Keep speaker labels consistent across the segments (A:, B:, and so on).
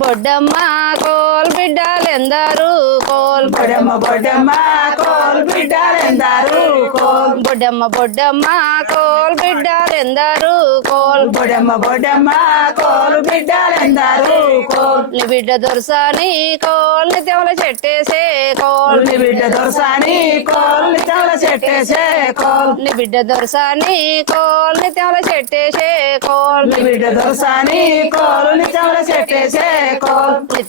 A: బొడ్డమ్మ కోల్ బిడ్డలెందరు? కోల్
B: బొడమ్మ బొడమ్మ కోల్ బిడ్డలెందారు? కోల్
A: బొడ్డమ్మ బొడ్డమ్మ కోల్ బిడ్డలెందరు? కోల్
B: బొడమ్మ బొడమ్మ కోల్ బిడ్డలెందారు? కోల్
A: నీ బిడ్డ దొరసాని కోల్ నిత్యముల చెట్టేసే కోల్
B: నీ బిడ్డ దొరసాని కోల్ నిత్యాల చెట్టేసే కోల్
A: నీ బిడ్డ దొరసాని కోల్ నిత్యముల చెట్టేసే కోల్
B: నీ బిడ్డ దొరసాని కోల్ చెట్టేసే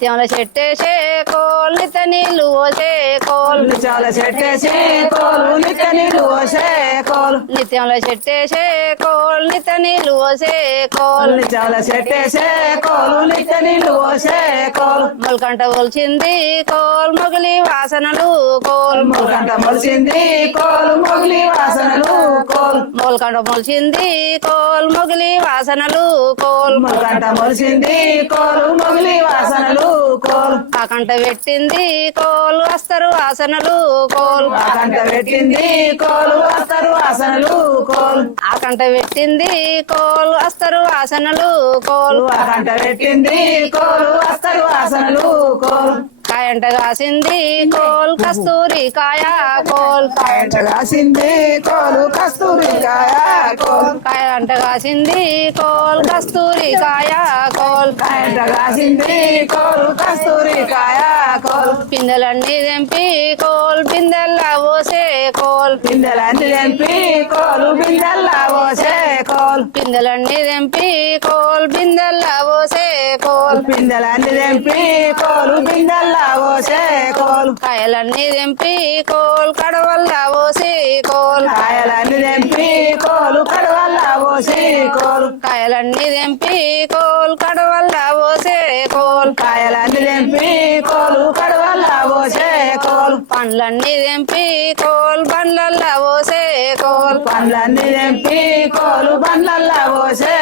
A: నిత్యముల చెట్టేసే కోల్ నిత్య నీళ్ళు పోసే కోల్.
B: నిత్యాల చెట్టేసి కోల్ నిత్య నీళ్ళు పోసే కోల్.
A: నిత్యముల చెట్టేసే కోల్ నిత్య నీళ్ళు పోసే కోల్.
B: నిత్యాల చెట్టేసే కోల్ నిత్య నీళ్ళు పోసే కోల్.
A: మొలకంట ఒలిచింది కోల్ మొగిలి వాసనలు కోల్.
B: మొలకంట మొలిసింది కోల్ మొగిలి వాసనలు కోల్.
A: మొలకంట మొలిచింది కోల్ మొగిలి వాసనలు కోల్.
B: మొలకంట మొలిసింది కోల్ మొగిలి వాసనలు కోల్.
A: కాకంట పెట్టింది కోల్ వస్తరు వాసనలు కోల్.
B: ఆకంట పెట్టింది కోలు వస్తారు వాసనలు కోల్.
A: ఆకంట పెట్టింది కోల్ వస్తరు వాసనలు కోల్.
B: ఆకంట పెట్టింది కోలు వస్తారు వాసనలు కోల్.
A: కాయంట కాసింది కోల్ కస్తూరి కాయ కోల్
B: కాయంట కాసింది కోల్ కస్తూరి కాయ కోల్
A: కాయంట కాసింది కోల్ కస్తూరి కాయ కోల్
B: కాయంట కాసింది కోల్ కస్తూరి కాయ కోల్
A: పిందెలన్నీ తెంపి కోల్ బిందెల్లా పోసే కోల్
B: పిందెలన్నీ తెంపి కోల్ బిందెల్లా పోసే కోల్
A: పిందెలన్నీ తెంపి కోల్ కోల్
B: బిందెలన్నీ తెంపి కోలు బిందెల్లా పోసే కోల్.
A: కాయలన్నీ తెంపి కోల్ కడవల్లా పోసి కోల్.
B: కాయలన్నీ తెంపి కోలు కడవల్లా పోసి కోల్.
A: కాయలన్నీ తెంపి కోల్ కడవల్లా పోసే కోల్.
B: కాయలన్నీ తెంపి కోలు కడవల్లా పోసే కోల్.
A: పండ్లన్నీ తెంపి కోల్ బండ్లల్లా పోసే కోల్.
B: పండ్లన్నీ తెంపి కోలు బండ్లల్లా పోసే